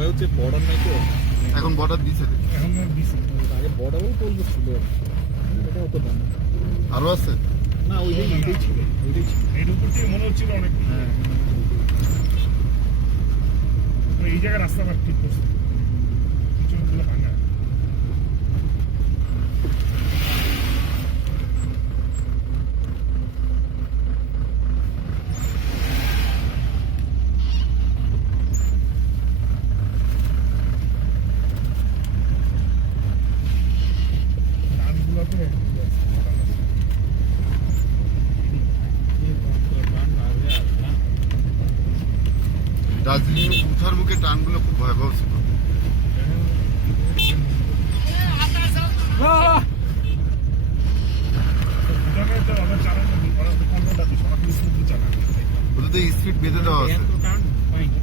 ভয় হচ্ছে বর্ডার নাই তো, এখন বর্ডার দিছে, এখন দিছে আগে বর্ডারও পর্যন্ত ছিল, এটা অত দাম আরো আছে। না, ওইটাই ছিল, ওইটাই ছিল। এর উপর থেকে মনে হচ্ছিল অনেক। হ্যাঁ, তো এই জায়গায় রাস্তাঘাট ঠিক করছে, পিছনগুলো ভাঙা। ডানগুলোতে দার্জিলিং উঠার মুখে টানগুলো খুব ভয়াবহ ছিল। ভুটানের তো ওদের চালানো ওরা তো কন্ট্রোলটা দিচ্ছে, ওরা কিন্তু স্মুথলি চালায়। ওদের তো স্পিড বেঁধে দেওয়া আছে। এত টান পাইনি।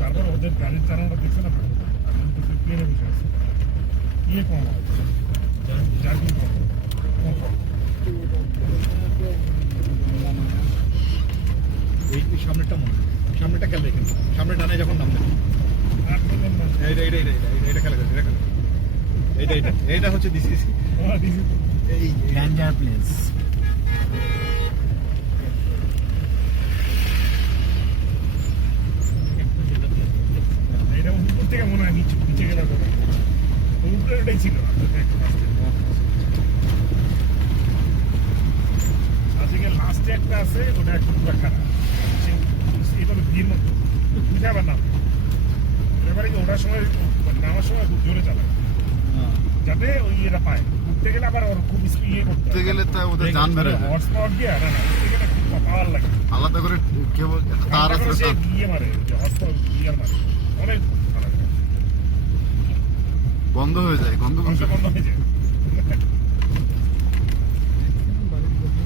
তারপর ওদের গাড়ির চালানোটা দেখছে না, প্লেনে বসে আছে, ইয়ে কম আছে, জার্কিং কম কম। এই সামনেরটা মনে হয়, সামনেটা খেয়াল রেখেন, সামনে টানে যখন নামবে, আর বলবেন না, এইটা খেলা এটা খেলা, এইটা হচ্ছে দিস ওরা দিছে তো। এই ডেঞ্জার প্লেস। এটা উপর থেকে মনে হয় নিচে গেলে হবে। উপরে ওটাই ছিল আজকে লাস্টে একটা আছে, ওটা একটু পুরো খারাপ, এইভাবে ভিড় মতো বুঝে আবার নাম এবারে কি ওটার সময় নামার সময় খুব জোরে চালায়, যাতে ওই এটা পায়। উঠতে গেলে আবার ওর খুব ইয়ে করতে উঠতে গেলে তা ওদের জান বেড়ে যায়। হর্স পাওয়ার দিয়ে না না, উঠতে গেলে খুব পাওয়ার লাগে, আলাদা করে কেবল একটা তার আছে, সে তার ইয়ে মারে, হর্স পাওয়ার গিয়ার মারে, অনেক খারাপ, বন্ধ হয়ে যায়, গন্ধ বন্ধ হয়ে যায়।